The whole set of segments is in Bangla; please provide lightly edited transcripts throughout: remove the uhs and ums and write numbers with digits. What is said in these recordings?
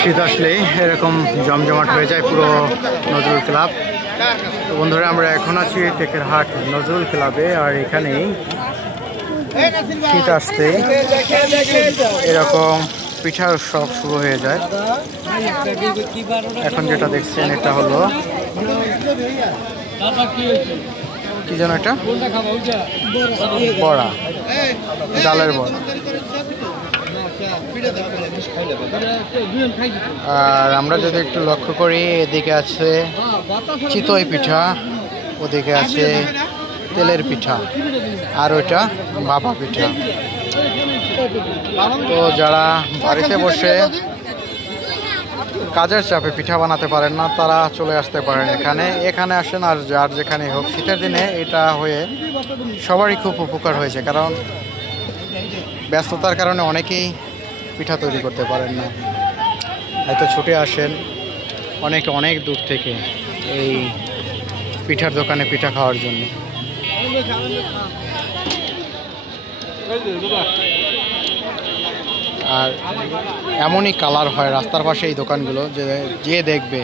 শীত আসলেই এরকম জমজমাট হয়ে যায় পুরো নজরুল ক্লাব। তো বন্ধুরা, আমরা এখন আছি টেকেরহাট নজরুল ক্লাবে, আর এখানেই শীত আসতে এরকম পিঠার উৎসব শুরু হয়ে যায়। এখন যেটা দেখছেন এটা হলো কি যেন, এটা বড়া, ডালের বড়া। আর আমরা যদি একটু লক্ষ্য করি, এদিকে আছে চিতই পিঠা, ওদিকে আছে তেলের পিঠা, আর ওইটা ভাপা পিঠা। তো যারা বাড়িতে বসে কাজের চাপে পিঠা বানাতে পারেন না, তারা চলে আসতে পারেন এখানে আসেন। আর যার যেখানে হোক, শীতের দিনে এটা হয়ে সবারই খুব উপকার হয়েছে, কারণ ব্যস্ততার কারণে অনেকেই পিঠা তৈরি করতে পারেন না, হয়তো ছুটে আসেন অনেক দূর থেকে এই পিঠার দোকানে পিঠা খাওয়ার জন্য। আর এমনই কালার হয় রাস্তার পাশে এই দোকানগুলো, যে দেখবে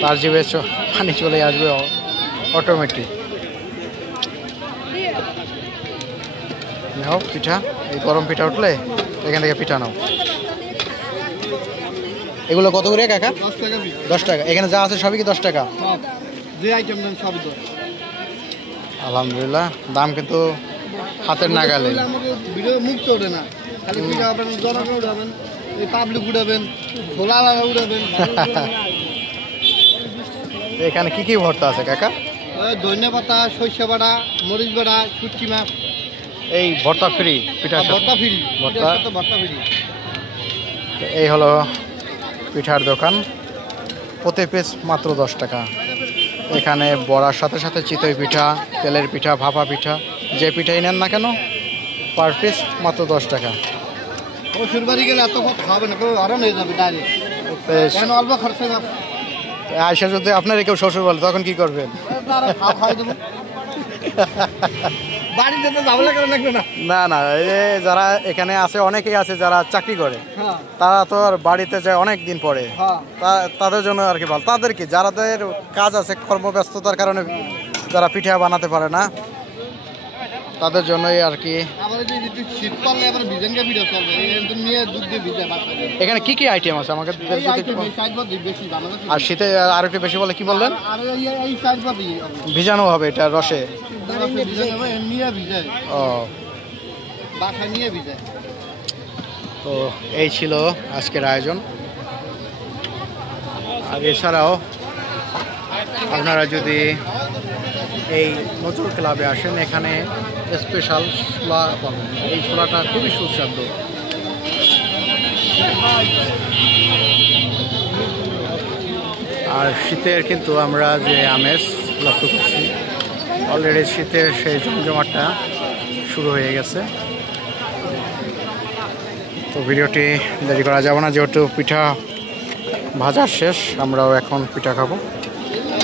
তার জিভে পানি চলে আসবে অটোমেটিক। নাও পিঠা, এই গরম পিঠা উঠলে এখান থেকে পিঠা নাও। এগুলো কত করে কাকা? 10 টাকা। এখানে যা আছে সবই কি 10 টাকা? আলহামদুলিল্লাহ, দাম কিন্তু হাতের নাগালে। এখানে কি কি ভর্তা আছে কাকা? ধনিয়া পাতা, সরষে বাটা, মরিচ বাটা, শুটকি মাছ। এই ভর্তা ফ্রি, পিঠা ভর্তা ফ্রি, ভর্তা ফ্রি। এই হলো পিঠার দোকান, প্রতি পিস মাত্র 10 টাকা। এখানে বড়ার সাথে সাথে চিতই পিঠা, তেলের পিঠা, ভাপা পিঠা, যে পিঠাই নেন না কেন পার পিস মাত্র 10 টাকা। শ্বশুরবাড়ি গেলে এত খাবে না, আরো নিয়ে যাবে ডাইরেক্ট, অল্প খরচে। আয়সা যদি আপনার কেউ শ্বশুর বলে তখন কি করবেন? না না, এই যারা এখানে আছে, অনেকেই আছে যারা চাকরি করে, তারা তো আর বাড়িতে যায় অনেক দিন পরে, তাদের জন্য আর কি ভালো। তাদেরকে যাদের কাজ আছে, কর্মব্যস্ততার কারণে যারা পিঠা বানাতে পারে না, তাদের জন্যই আর কি। এখানে কি কি আইটেম আছে আমাকে? আর শীতে আর একটু বেশি বলে কি বললেন? ভিজানো হবে এটা রসে? তো এই ছিল আজকের আয়োজন। আর এছাড়াও আপনারা যদি এই নজরুল ক্লাবে আসেন, এখানে স্পেশাল ছোলা পাবেন। এই ছোলাটা খুবই সুস্বাদু। আর শীতের কিন্তু আমরা যে আমেজ লক্ষ্য করছি, অলরেডি শীতের সেই জমজমাটটা শুরু হয়ে গেছে। তো ভিডিওটি দেরি করা যাবে না, যেহেতু পিঠা ভাজা শেষ, আমরাও এখন পিঠা খাবো।